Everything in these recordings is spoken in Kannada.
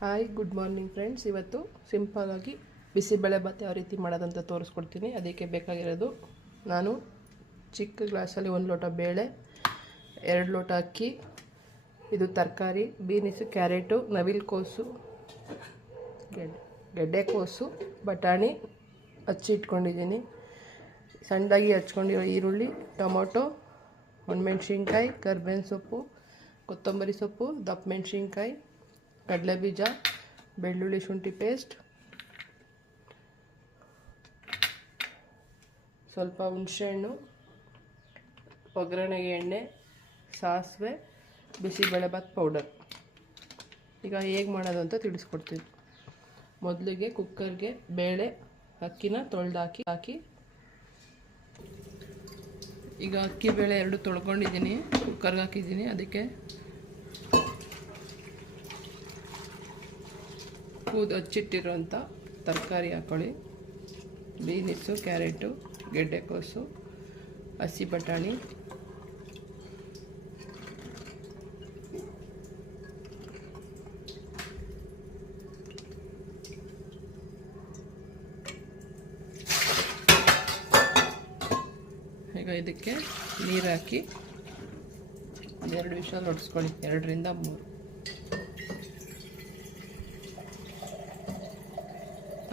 Hi, good morning friends. ಇವತ್ತು ಸಿಂಪಲ್ಲಾಗಿ ಬಿಸಿಬೇಳೆ ಭಾತ್ ಯಾವ ರೀತಿ ಮಾಡೋದಂತ ತೋರಿಸ್ಕೊಡ್ತೀನಿ. ಅದಕ್ಕೆ ಬೇಕಾಗಿರೋದು, ನಾನು ಚಿಕ್ಕ ಗ್ಲಾಸಲ್ಲಿ 1 ಲೋಟ ಬೇಳೆ, 2 ಲೋಟ ಅಕ್ಕಿ, ಇದು ತರಕಾರಿ ಬೀನ್ಸು, ಕ್ಯಾರೆಟು, ನವಿಲುಕೋಸು, ಗೆಡ್ಡೆಕೋಸು, ಬಟಾಣಿ ಹಚ್ಚಿಟ್ಕೊಂಡಿದ್ದೀನಿ. ಸಣ್ಣದಾಗಿ ಹಚ್ಕೊಂಡಿರೋ ಈರುಳ್ಳಿ, ಟೊಮೊಟೊ, ಒಣಮೆಣ್ಸಿನ್ಕಾಯಿ, ಕರಿಬೇವಿನ ಸೊಪ್ಪು, ಕೊತ್ತಂಬರಿ ಸೊಪ್ಪು, ದಪ್ಪ ಮೆಣಸಿನ್ಕಾಯಿ, ಕಡಲೆಬೀಜ, ಬೆಳ್ಳುಳ್ಳಿ ಶುಂಠಿ ಪೇಸ್ಟ್, ಸ್ವಲ್ಪ ಹುಣಸೆಹಣ್ಣು, ಒಗ್ಗರಣೆಗೆ ಎಣ್ಣೆ, ಸಾಸಿವೆ, ಬಿಸಿಬೇಳೆಭಾತ್ ಪೌಡರ್. ಈಗ ಹೇಗೆ ಮಾಡೋದು ಅಂತ ತಿಳಿಸ್ಕೊಡ್ತೀನಿ. ಮೊದಲಿಗೆ ಕುಕ್ಕರ್ಗೆ ಬೇಳೆ ಅಕ್ಕಿನ ತೊಳೆದು ಹಾಕಿ ಈಗ ಅಕ್ಕಿ ಬೇಳೆ 2 ತೊಳ್ಕೊಂಡಿದ್ದೀನಿ, ಕುಕ್ಕರ್ಗೆ ಹಾಕಿದ್ದೀನಿ. ಅದಕ್ಕೆ ಹಚ್ಚಿಟ್ಟಿರೋಂಥ ತರಕಾರಿ ಹಾಕ್ಕೊಳ್ಳಿ. ಬೀನ್ಸು, ಕ್ಯಾರೆಟು, ಗೆಡ್ಡೆಕೋಸು, ಹಸಿ ಬಟಾಣಿ, ಈಗ ಇದಕ್ಕೆ ನೀರು ಹಾಕಿ 2 ವಿಷಲ್ ಹೊಡೆಸ್ಕೊಳ್ಳಿ. 2 ರಿಂದ 3.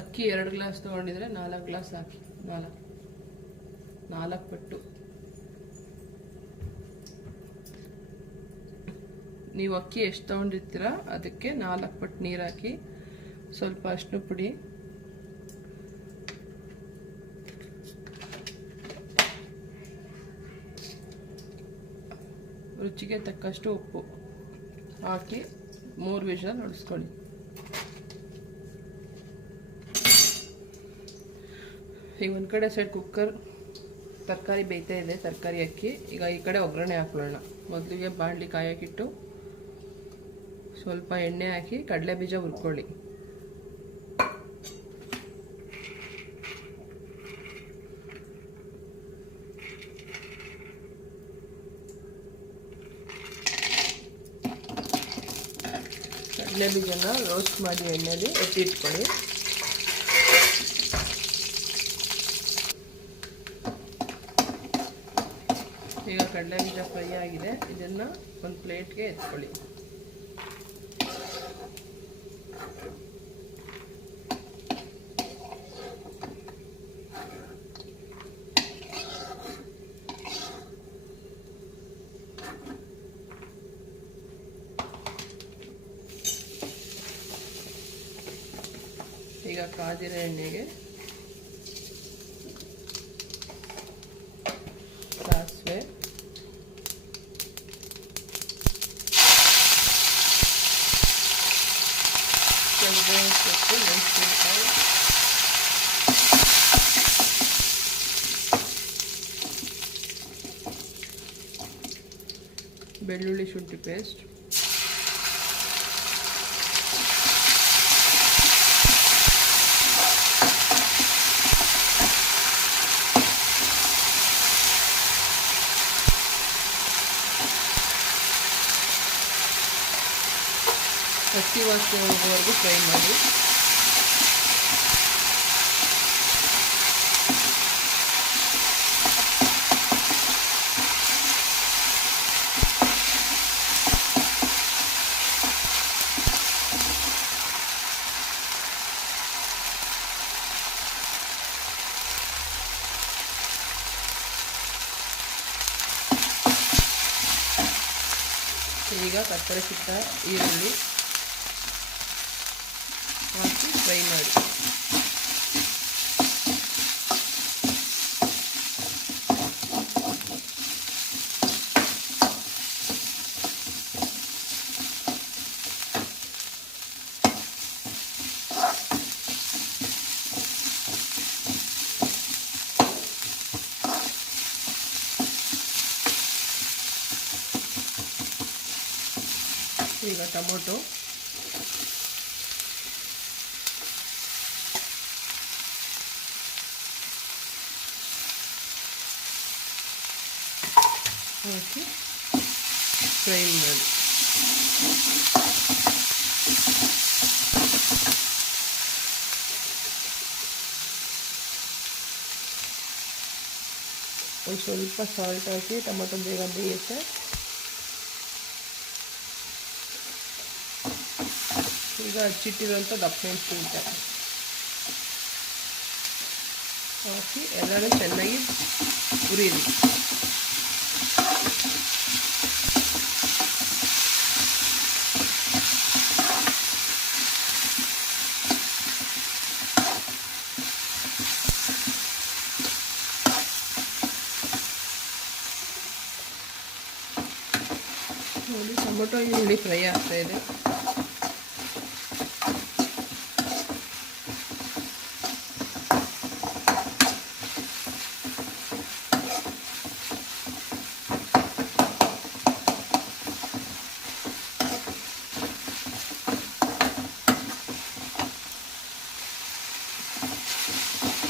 ಅಕ್ಕಿ 2 ಗ್ಲಾಸ್ ತೊಗೊಂಡಿದ್ರೆ 4 ಗ್ಲಾಸ್ ಹಾಕಿ. 4 ಪಟ್ಟು. ನೀವು ಅಕ್ಕಿ ಎಷ್ಟು ತೊಗೊಂಡಿರ್ತೀರ ಅದಕ್ಕೆ 4 ಪಟ್ಟು ನೀರು ಹಾಕಿ. ಸ್ವಲ್ಪ ಅರಿಶಿನ ಪುಡಿ, ರುಚಿಗೆ ತಕ್ಕಷ್ಟು ಉಪ್ಪು ಹಾಕಿ 3 ವಿಷಲ್ ಹೊಡೆಸ್ಕೊಳ್ಳಿ. ಈಗ ಒಂದು ಕಡೆ ಸೈಡ್ ಕುಕ್ಕರ್ ತರಕಾರಿ ಬೇಯ್ತಾ ಇದೆ, ತರಕಾರಿ ಅಕ್ಕಿ. ಈಗ ಈ ಕಡೆ ಒಗ್ಗರಣೆ ಹಾಕೊಳ್ಳೋಣ. ಮೊದಲಿಗೆ ಬಾಣಲಿ ಕಾಯಕ್ಕಿಟ್ಟು ಸ್ವಲ್ಪ ಎಣ್ಣೆ ಹಾಕಿ ಕಡಲೆ ಬೀಜ ಹುರ್ಕೊಳ್ಳಿ. ಕಡಲೆ ಬೀಜನ ರೋಸ್ಟ್ ಮಾಡಿ ಎಣ್ಣೆಯಲ್ಲಿ ಎತ್ತಿಟ್ಕೊಳ್ಳಿ. ಈಗ ಕಡಲೆ ಬೀಜ ಫ್ರೈ ಆಗಿದೆ. ಇದನ್ನು ಒಂದು ಪ್ಲೇಟ್ಗೆ ಎತ್ಕೊಳ್ಳಿ. ಈಗ ಕಾದಿರೋ ಎಣ್ಣೆಗೆ ಸಾಸಿವೆ, ಕರಿಬೇವಿನ ಸೊಪ್ಪು, ಮೆಣಸಿನಕಾಯಿ, ಬೆಳ್ಳುಳ್ಳಿ ಶುಂಠಿ ಪೇಸ್ಟ್, ಹಸಿ ವಾಸನೆ ಹೋಗುವವರೆಗೂ ಫ್ರೈ ಮಾಡಿ. ಈಗ ಕತ್ತರಿಸಿಟ್ಟ ಈರುಳ್ಳಿ ಹಾಕಿ ಫ್ರೈ ಮಾಡಿ. ಈಗ ಟೊಮೊಟೊ, ಹಾಕಿ ಫ್ರೈ ಮಾಡಿ. ಒಂದು ಸ್ವಲ್ಪ ಸಾಲ್ಟ್ ಹಾಕಿ ಟೊಮೊಟೊ ಬೇಗ ಬೇಯುತ್ತೆ. ಈಗ ಹಚ್ಚಿಟ್ಟಿರುವಂಥ ದಪ್ಪ ಮೆಣಸಿನಕಾಯಿ ಹಾಕಿ ಎಲ್ಲನೂ ಚೆನ್ನಾಗಿ ಹುರಿಯಿರಿ. ನೋಡಿ ಟೊಮೊಟೊ ಈರುಳ್ಳಿ ಫ್ರೈ ಆಗ್ತಾಯಿದೆ.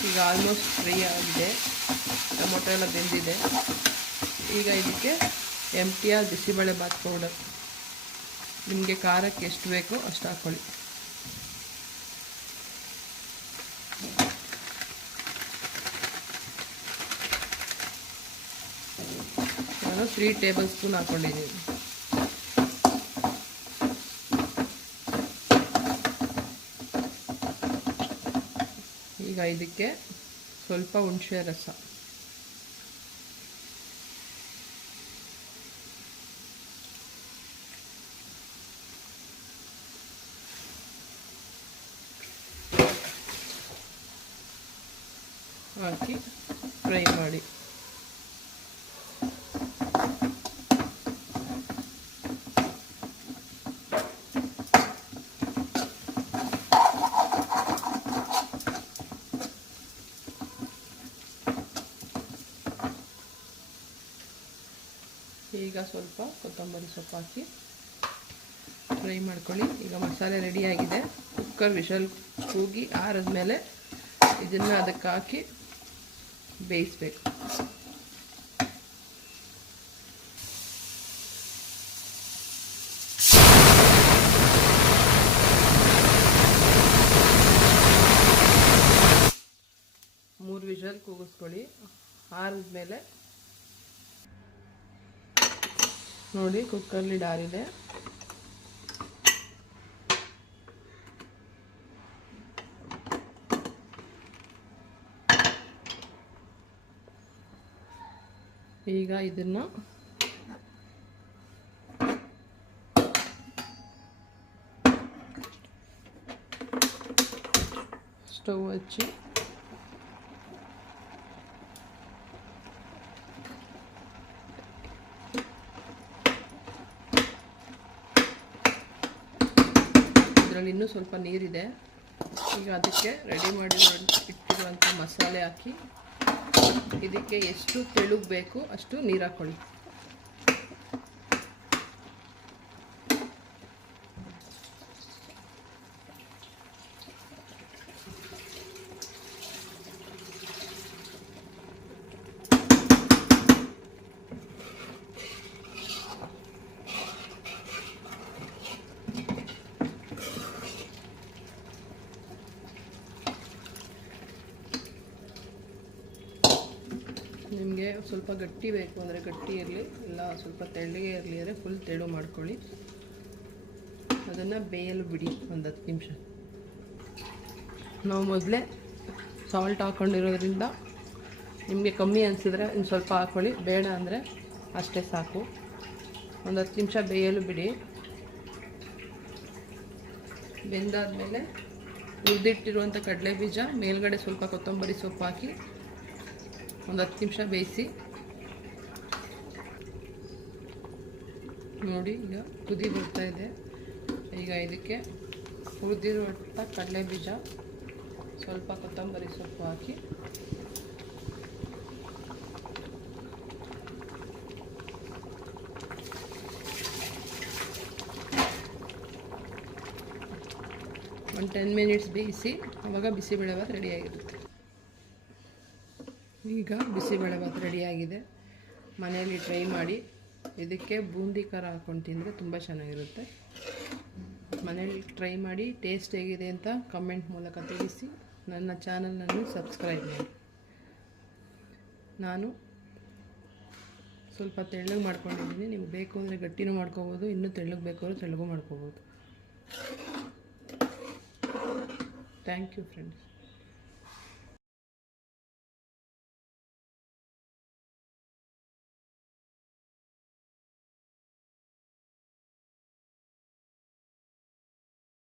ಈಗ ಆಲ್ಮೋಸ್ಟ್ ಫ್ರೈ ಆಗಿದೆ, ಟೊಮೊಟೊ ಎಲ್ಲ ಬೆಂದಿದೆ. ಈಗ ಇದಕ್ಕೆ MTR ಬಿಸಿಬೇಳೆಬಾತ್ ಪೌಡರ್, ನಿಮಗೆ ಖಾರಕ್ಕೆ ಎಷ್ಟು ಬೇಕೋ ಅಷ್ಟು ಹಾಕ್ಕೊಳ್ಳಿ. ನಾನು 3 ಟೇಬಲ್ ಸ್ಪೂನ್ ಹಾಕ್ಕೊಂಡಿದ್ದೀನಿ. ಈಗ ಇದಕ್ಕೆ ಸ್ವಲ್ಪ ಹುಣಸೆ ರಸ, ಹಾಕಿ ಫ್ರೈ ಮಾಡಿ. ಈಗ ಸ್ವಲ್ಪ ಕೊತ್ತಂಬರಿ ಸೊಪ್ಪು ಹಾಕಿ ಫ್ರೈ ಮಾಡ್ಕೊಳ್ಳಿ. ಈಗ ಮಸಾಲೆ ರೆಡಿಯಾಗಿದೆ. ಕುಕ್ಕರ್ ವಿಷಲ್ ಕೂಗಿ ಆರಿದ್ಮೇಲೆ ಇದನ್ನು ಅದಕ್ಕೆ ಹಾಕಿ ಬೇಯಿಸ್ಬೇಕು. ಮೂರು ವಿಷಲ್ ಕೂಗಿಸ್ಕೊಳ್ಳಿ. ಆರಿದ್ಮೇಲೆ ನೋಡಿ ಕುಕ್ಕರ್ ಲಿಡ್ ಆರಿದೆ. ಈಗ ಇದನ್ನು ಸ್ಟವ್ ಹಚ್ಚಿ ಇದರಲ್ಲಿ ಇನ್ನೂ ಸ್ವಲ್ಪ ನೀರಿದೆ. ಈಗ ಅದಕ್ಕೆ ರೆಡಿ ಇಟ್ಟಿರುವಂಥ ಮಸಾಲೆ ಹಾಕಿ ಇದಕ್ಕೆ ಎಷ್ಟು ತೆಳುಗೆ ಬೇಕು ಅಷ್ಟು ನೀರು ಹಾಕ್ಕೊಳ್ಳಿ. ನಿಮಗೆ ಸ್ವಲ್ಪ ಗಟ್ಟಿ ಬೇಕು ಅಂದರೆ ಗಟ್ಟಿ ಇರಲಿ, ಇಲ್ಲ ಸ್ವಲ್ಪ ತೆಳ್ಳಗೆ ಇರಲಿ ಅಂದರೆ ಫುಲ್ ತೆಳು ಮಾಡ್ಕೊಳ್ಳಿ. ಅದನ್ನು ಬೇಯಲು ಬಿಡಿ ಒಂದು 10 ನಿಮಿಷ. ನಾವು ಮೊದಲೇ ಸಾಲ್ಟ್ ಹಾಕ್ಕೊಂಡಿರೋದ್ರಿಂದ ನಿಮಗೆ ಕಮ್ಮಿ ಅನಿಸಿದ್ರೆ ಇನ್ನು ಸ್ವಲ್ಪ ಹಾಕ್ಕೊಳ್ಳಿ, ಬೇಡ ಅಂದರೆ ಅಷ್ಟೇ ಸಾಕು. ಒಂದು 10 ನಿಮಿಷ ಬೇಯಲು ಬಿಡಿ. ಬೆಂದಾದಮೇಲೆ ಹುರಿದಿಟ್ಟಿರುವಂಥ ಕಡಲೆ ಬೀಜ ಮೇಲ್ಗಡೆ ಸ್ವಲ್ಪ ಕೊತ್ತಂಬರಿ ಸೊಪ್ಪು ಹಾಕಿ ಒಂದು 10 ನಿಮಿಷ ಬೇಯಿಸಿ. ನೋಡಿ ಈಗ ಕುದಿ ಬರ್ತಾ ಇದೆ. ಈಗ ಇದಕ್ಕೆ ಹುರಿದಿರುವಂಥ ಕಡಲೆ ಬೀಜ ಸ್ವಲ್ಪ ಕೊತ್ತಂಬರಿ ಸೊಪ್ಪು ಹಾಕಿ ಒಂದು 10 ಮಿನಿಟ್ಸ್ ಬೇಯಿಸಿ. ಆವಾಗ ಬಿಸಿಬೇಳೆಬಾತ್ ರೆಡಿಯಾಗಿರುತ್ತೆ. ಈಗ ಬಿಸಿಬೇಳೆಬಾತ್ ರೆಡಿಯಾಗಿದೆ. ಮನೆಯಲ್ಲಿ ಟ್ರೈ ಮಾಡಿ. ಇದಕ್ಕೆ ಬೂಂದಿ ಖಾರ ಹಾಕ್ಕೊಂಡು ತಿಂದರೆ ತುಂಬ ಚೆನ್ನಾಗಿರುತ್ತೆ. ಮನೇಲಿ ಟ್ರೈ ಮಾಡಿ ಟೇಸ್ಟ್ ಹೇಗಿದೆ ಅಂತ ಕಮೆಂಟ್ ಮೂಲಕ ತಿಳಿಸಿ. ನನ್ನ ಚಾನಲನ್ನು ಸಬ್ಸ್ಕ್ರೈಬ್ ಮಾಡಿ. ನಾನು ಸ್ವಲ್ಪ ತೆಳ್ಳಗೆ ಮಾಡ್ಕೊಂಡಿದ್ದೀನಿ. ನೀವು ಬೇಕು ಅಂದರೆ ಗಟ್ಟಿನೂ ಮಾಡ್ಕೋಬೋದು, ಇನ್ನೂ ತೆಳ್ಳಗೆ ಬೇಕಾದ್ರೂ ತೆಳ್ಳಗೂ ಮಾಡ್ಕೋಬೋದು. Thank you friends.